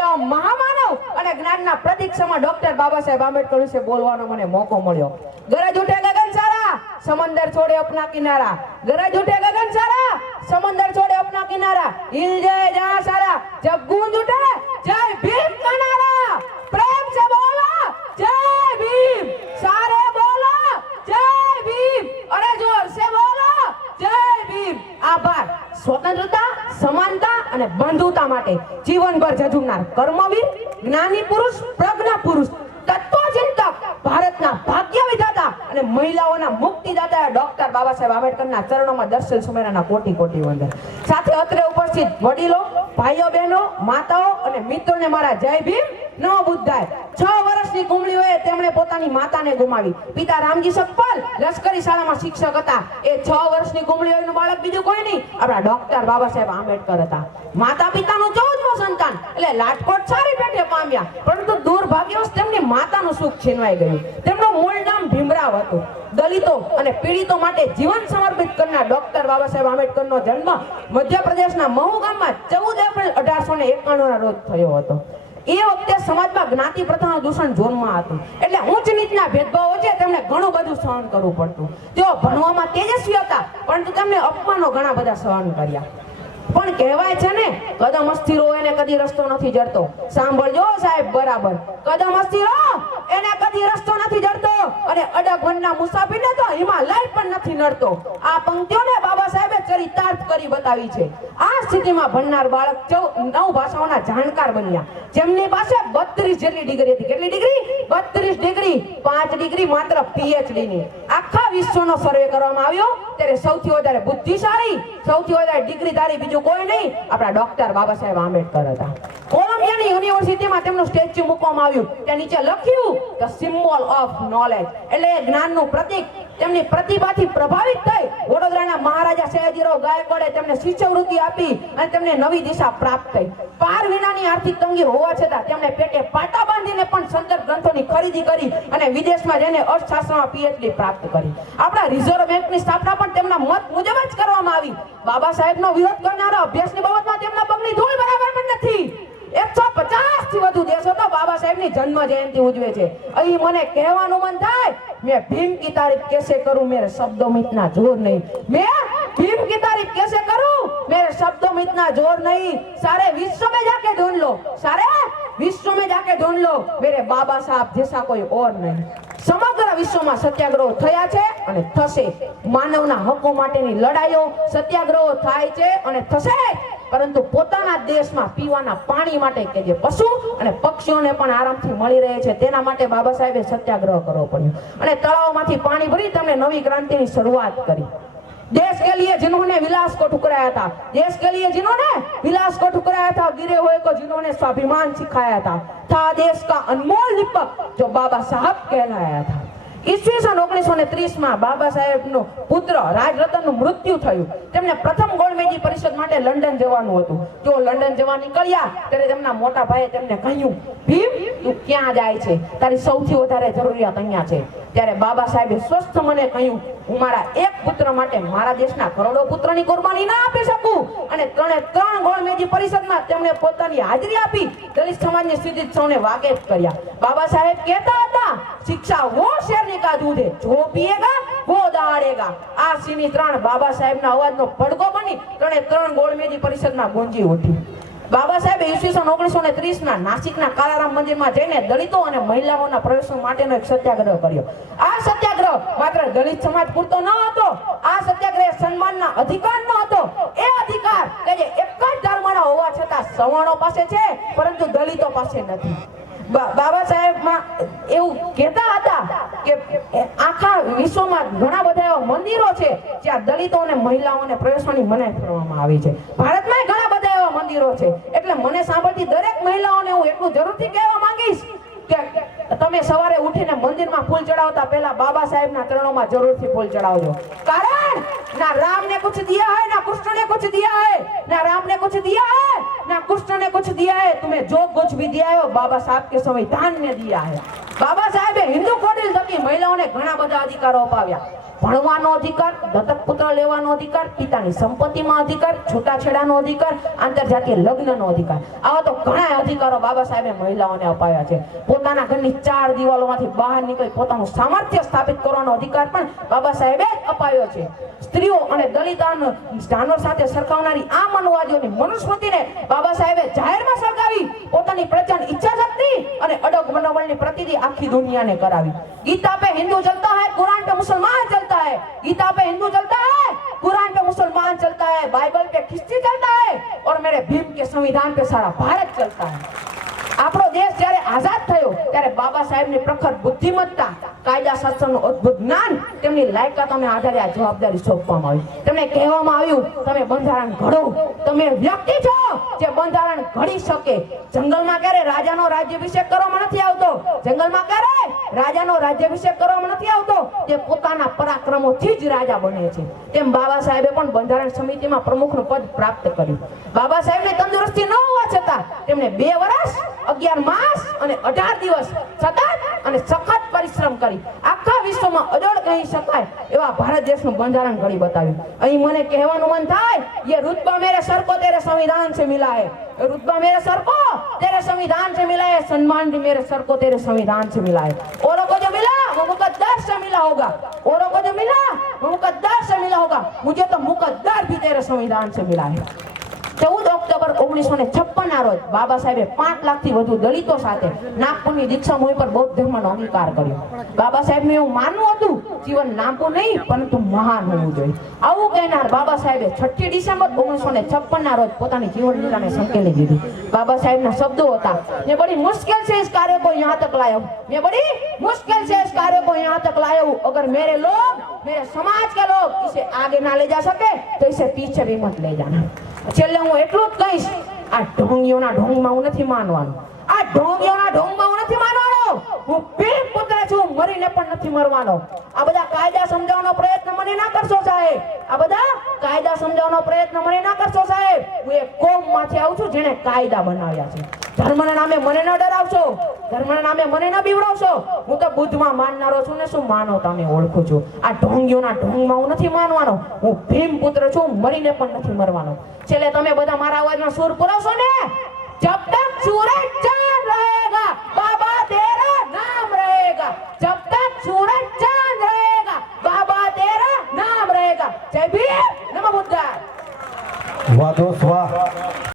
એવા મહામાનવ અને જ્ઞાનના પ્રતીક સમા ડોક્ટર બાબા સાહેબ આંબેડકર વિશે બોલવાનો મને મોકો મળ્યો. ગરજ ઉઠે ગગન સારા સમંદર છોડે અપના કિનારા. ગરજ ઉઠે ગગન સારા સમંદર છોડે અપના કિનારા. હિલ જાય જહાં સારા જબ માટે જીવનભર જજુમનાર કર્મવીર, જ્ઞાની પુરુષ, પ્રજ્ઞા પુરુષ, તત્વચિંતક, ભારતના ભાગ્ય વિધાતા અને મહિલાઓના મુક્તિદાતા ડોક્ટર બાબા સાહેબ આંબેડકરના ચરણોમાં દર્શન સુમેરાના કોટી કોટી વંદન. સાથે અત્રે ઉપસ્થિત વડીલો, ભાઈઓ બહેનો, માતાઓ અને મિત્રોને મારા જય ભીમ. નમો બુદ્ધાય. છ વર્ષની કુમળીઓએ તેમણે પોતાની માતાને ગુમાવી. પિતા રામજી સપ્પલ લશ્કરી શાળામાં શિક્ષક હતા. એ છ વર્ષની કુમળીઓનું બાળક બીજું કોઈ નહીં. આપણા ડોક્ટર બાબા સાહેબ આંબેડકર હતા. માતા પિતાનું ચૌદમો સંતાન. એટલે લાટકોટ સારી પેટે પામ્યા. પરંતુ દુર્ભાગ્યવશ તેમની માતાનું સુખ છીનવાઈ ગયું. તેમનું મૂળ નામ ભીમરાવ હતું. દલિતો અને પીડિતો માટે જીવન સમર્પિત કરનાર ડોક્ટર બાબા સાહેબ આંબેડકરનો જન્મ મધ્યપ્રદેશના મહુ ગામમાં ચૌદ એપ્રિલ અઢારસો ને એકાણું ના રોજ થયો હતો. એ વખતે સમાજમાં જ્ઞાતિ પ્રથાનું દૂષણ જોનમાં હતું. એટલે ઉચ્ચ નીચના ભેદભાવો છે તેમણે ઘણું બધું સહન કરવું પડતું. તેઓ ભણવામાં તેજસ્વી હતા, પરંતુ તેમને અપમાનો ઘણા બધા સહન કર્યા. પણ કહેવાય છે ને, કદમ અસ્થિર એને કદી રસ્તો નથી જડતો. સાંભળજો સાહેબ, બરાબર. કદમ અસ્થિર એને કદી રસ્તો નથી જડતો. અને અડગ વનના મુસાફીરને તો હિમાલય પણ નથી નડતો. આ પંક્તિઓને બાબા સાહેબે ચરિતાર્થ કરી બતાવી છે. આ સ્થિતિમાં ભણનાર બાળક નવ ભાષાઓના જાણકાર બન્યા. જેમની પાસે બત્રીસ જેટલી ડિગ્રી હતી. કેટલી ડિગ્રી? બત્રીસ ડિગ્રી, પાંચ ડિગ્રી માત્ર પીએચડી ની. આખા વિશ્વનો સર્વે કરવામાં આવ્યો, ત્યારે સૌથી વધારે બુદ્ધિશાળી, સૌથી વધારે ડિગ્રીધારી બીજું કોઈ નહીં, આપણા ડોક્ટર બાબા સાહેબ આંબેડકર હતા. કોલંબિયાની યુનિવર્સિટીમાં તેમનું સ્ટેચ્યુ મૂકવામાં આવ્યું. ત્યાં નીચે લખ્યું ધ સિમ્બોલ ઓફ નોલેજ એટલે જ્ઞાનનું પ્રતીક તેમની પ્રતિભાથી પ્રભાવિત થઈ વડોદરાના મહારાજા સયાજીરાવ ગાયકવાડે તેમને શિષ્યવૃત્તિ આપી અને તેમને નવી દિશા પ્રાપ્ત થઈ. પાર વિનાની આર્થિક તંગી હોવા છતાં તેમણે પેટે પાટા બાંધીને પણ સંદર્ભ ગ્રંથોની ખરીદી કરી અને વિદેશમાં જઈને અર્થશાસ્ત્રમાં પીએચડી પ્રાપ્ત કરી. આપણા રિઝર્વ બેંકની સ્થાપના પણ તેમના મત મુજબ જ કરવામાં આવી. બાબા સાહેબનો વિરોધ કરનારા અભ્યાસની બાબતમાં તેમના પગની ધૂળ બરાબર પણ નથી. એકસો પચાસ થી વધુ દેશો તો બાબા સાહેબની જન્મ જયંતિ ઉજવે છે અહીં મને કહેવાનું મન થાય મેં ભીમ की तारीफ कैसे करूं मेरे शब्दों में इतना जोर नहीं मैं भीम की तारीफ कैसे करूं मेरे शब्दों में इतना जोर नहीं सारे विश्व में जाके ढूंढ लो सारे विश्व में जाके ढूंढ लो मेरे बाबा साहब जैसा कोई और नहीं સમગ્ર વિશ્વમાં સત્યાગ્રહો થયા છે અને થશે માનવના હકો માટેની લડાઈઓ સત્યાગ્રહો થાય છે અને થશે પરંતુ પોતાના દેશમાં પીવાના પાણી માટે કે જે પશુ અને પક્ષીઓને પણ આરામથી મળી રહે છે તેના માટે બાબા સાહેબે સત્યાગ્રહ કરવો પડ્યો અને તળાવમાંથી પાણી ભરી તેમણે નવી ક્રાંતિની શરૂઆત કરી देश के लिए जिन्होंने विलास को ठुकराया था देश के लिए जिन्होंने विलास को ठुकराया था गिरे हुए को जिन्होंने स्वाभिमान सिखाया था था देश का अनमोल दीपक जो बाबा साहब कहलाया था ઈસવીસન ઓગણીસો ને ત્રીસમાં બાબા સાહેબનો પુત્ર રાજરતનનું મૃત્યુ થયું. તેમને પ્રથમ ગોળમેજી પરિષદ માટે લંડન જવાનું હતું. જો લંડન જવા નીકળ્યા, ત્યારે તેમના મોટા ભાઈએ તેમને કહ્યું, ભીમ, તું ક્યાં જાય છે? તારી સૌથી વધારે જરૂરિયાત અહીંયા છે. ત્યારે બાબા સાહેબે સ્વસ્થ મને કહ્યું, હું મારા એક પુત્ર માટે મારા દેશના કરોડો પુત્રની કુરબાની ના આપી શકું. અને ત્રણે ત્રણ ગોળમેજી પરિષદમાં તેમણે પોતાની હાજરી આપી. દલિત સમાજની સ્થિતિ સૌને વાકેફ કર્યા. બાબા સાહેબ કહેતા હતા, શિક્ષા વો શેરની કા દૂધે જો પીએગા, વો દાડેગા. આ સીની ત્રણ બાબા સાહેબના અવાજનો પડઘો બની ત્રણે ત્રણ ગોળમેજી પરિષદમાં ગુંજી ઉઠી. બાબા સાહેબ ઈસવીસન ઓગણીસો ને ત્રીસના નાસિકના કાલારામ મંદિરમાં જઈને દલિતો અને મહિલાઓના પ્રવેશ માટેનો એક સત્યાગ્રહ કર્યો. આ સત્યાગ્રહ માત્ર દલિત સમાજ પૂરતો ન હતો. આ સત્યાગ્રહ સન્માનના અધિકારનો હતો. એ અધિકાર કે જે એક જ ધર્મના હોવા છતાં સવર્ણો પાસે છે, પરંતુ દલિતો પાસે નથી. બાબા સાહેબમાં એવું કહેતા હતા કે આખા વિશ્વમાં ઘણા બધા એવા મંદિરો છે, જ્યાં દલિતો અને મહિલાઓને પ્રવેશવાની મનાઈ કરવામાં આવી છે. ભારતમાં ઘણા બધા એવા મંદિરો છે. એટલે મને સાંભળતી દરેક મહિલાઓને હું એટલું જરૂરથી કહેવા માંગીશ કે તમે સવારે ઉઠીને મંદિરમાં ફૂલ ચડાવતા પહેલા બાબા સાહેબના ચરણોમાં જરૂરથી ફૂલ ચડાવજો. કારણ, ના રામ ને કુછ દિયા હે, ના કૃષ્ણ ને કુછ દિયા હે, ના રામ ને કુછ દિયા હે, ના કૃષ્ણ ને કુછ દિયા હે. તમે જો કુછ ભી દિયા હે, બાબા સાહેબ કે સંવિધાન ને દિયા હે. બાબા સાહેબે હિન્દુ કોડિલ થકી મહિલાઓને ઘણા બધા અધિકારો અપાવ્યા. ભણવાનો અધિકાર, દત્તક પુત્ર લેવાનો અધિકાર, પિતાની સંપત્તિમાં અધિકાર, છૂટાછેડાનો અધિકાર, આંતરજાતીય લગ્નનો અધિકાર. આવા તો ઘણા અધિકારો બાબા સાહેબે મહિલાઓને અપાવ્યા છે. પોતાના ઘરની ચાર દિવાલોમાંથી બહાર નીકળી પોતાનું સામર્થ્ય સ્થાપિત કરવાનો અધિકાર પણ બાબા સાહેબે અપાવ્યો છે. સ્ત્રીઓ અને દલિતાન, જાનવર સાથે સરખાવનારી આ મનુવાદીઓની મનુસ્મૃતિને બાબા સાહેબે જાહેરમાં સળગાવી, પોતાની પ્રજાની ઈચ્છા શક્તિ અને અડગ મનોબળની પ્રતિનિધિ આખી દુનિયાને કરાવી. ગીતા પે હિન્દુ જલતા હૈ, કુરાન પે મુસલમાન है गीता पे हिंदू चलता है कुरान पे मुसलमान चलता है बाइबल पे ख्रिस्ती चलता है और मेरे भीम के संविधान पे सारा भारत चलता है આપણો દેશ જ્યારે આઝાદ થયો ત્યારે બાબા સાહેબની પ્રખર બુદ્ધિમત્તા કાયદા શાસ્ત્રનું અદ્ભુત જ્ઞાન તેમની લાયકાતોને આધારે આ જવાબદારી સોંપવામાં આવી તેમને કહેવામાં આવ્યું તમે બંધારણ ઘડો તમે વ્યક્તિ છો જે બંધારણ ઘડી શકે જંગલમાં ક્યારે રાજાનો રાજ્યાભિષેક કરવામાં નથી આવતો જંગલમાં ક્યારે રાજાનો રાજ્યાભિષેક કરવામાં નથી આવતો. તે પોતાના પરાક્રમોથી જ રાજા બને છે. તેમ બાબા સાહેબે પણ બંધારણ સમિતિમાં પ્રમુખનું પદ પ્રાપ્ત કર્યું. બાબા સાહેબને તંદુરસ્તી ન હોવા છતાં તેમણે બે વર્ષ અગિયાર માસ અને અઢાર દિવસ સતત અને સખત પરિશ્રમ કરી આખા વિશ્વમાં અજોડ કહી શકાય એવા ભારત દેશનું બંધારણ ઘડી બતાવ્યું અહીં મને કહેવાનું મન થાય ये रुतबा मेरे सर को तेरे संविधान से मिला है ये रुतबा मेरे सर को तेरे संविधान से मिला है सम्मान भी मेरे सर को तेरे संविधान से मिला है औरों को जो मिला वो मुकद्दर से मिला होगा औरों को जो मिला वो मुकद्दर से मिला होगा मुझे तो मुकद्दर भी तेरे संविधान से मिला है ચૌદ ઓક્ટોબર ઓગણીસો ને છપ્પન ના રોજ બાબા સાહેબે પાંચ લાખથી વધુ દલિતો સાથે નાગપુરની દીક્ષા મોહિ પર બૌદ્ધ ધર્મનો અંગીકાર કર્યો. બાબા સાહેબ સાહેબનું એવું માનવું હતું, જીવન લાંબુ નહીં, પરંતુ મહાન હોવું જોઈએ. આવું કહેનાર બાબા સાહેબે છઠ્ઠી ડિસેમ્બર ઓગણીસો ને છપ્પન ના રોજ પોતાની જીવન લીલાને સંકેલી દીધી. બાબા સાહેબ ના શબ્દો હતા, મેં બડી મુશ્કેલ છે ઇસ કો યહાં તક લાયો. મેં બડી મુશ્કેલ છે ઇસ કાર્ય को यहाँ तक लाए हूँ अगर मेरे लोग मेरे समाज આગે ના इसे જા ना તો जा પીછે तो મત पीछे भी છેલ્લે હું એટલું જ કહીશ, આ ઢોંગીઓના ઢોંગમાં હું નથી માનવાનું. આ ઢોંગીઓના ઢોંગમાં હું નથી માનવાનો. હું છું મરીને પણ નથી મરવાનો. આ બધા કાયદા સમજાવવાનો પ્રયત્ન મને ના કરશો સાહેબ. આ બધા કાયદા સમજાવવાનો પ્રયત્ન મને ના કરશો સાહેબ. હું એક કોમમાંથી આવું છું જેણે કાયદા બનાવ્યા છે. ધર્મના નામે મને ન ડરાવશો. ધર્મના નામે મને ન બીવડાવશો. હું તો બુદ્ધમાં માનનારો છું ને શું માનો તમે ઓળખું છું. આ ઢોંગીઓના ઢોંગમાં હું નથી માનવાનો. હું ભીમ પુત્ર છું, મરીને પણ નથી મરવાનો. છેલ્લે તમે બધા મારા અવાજમાં સુર પુરાવશો ને? જબ તક સૂરજ માધો સ્વા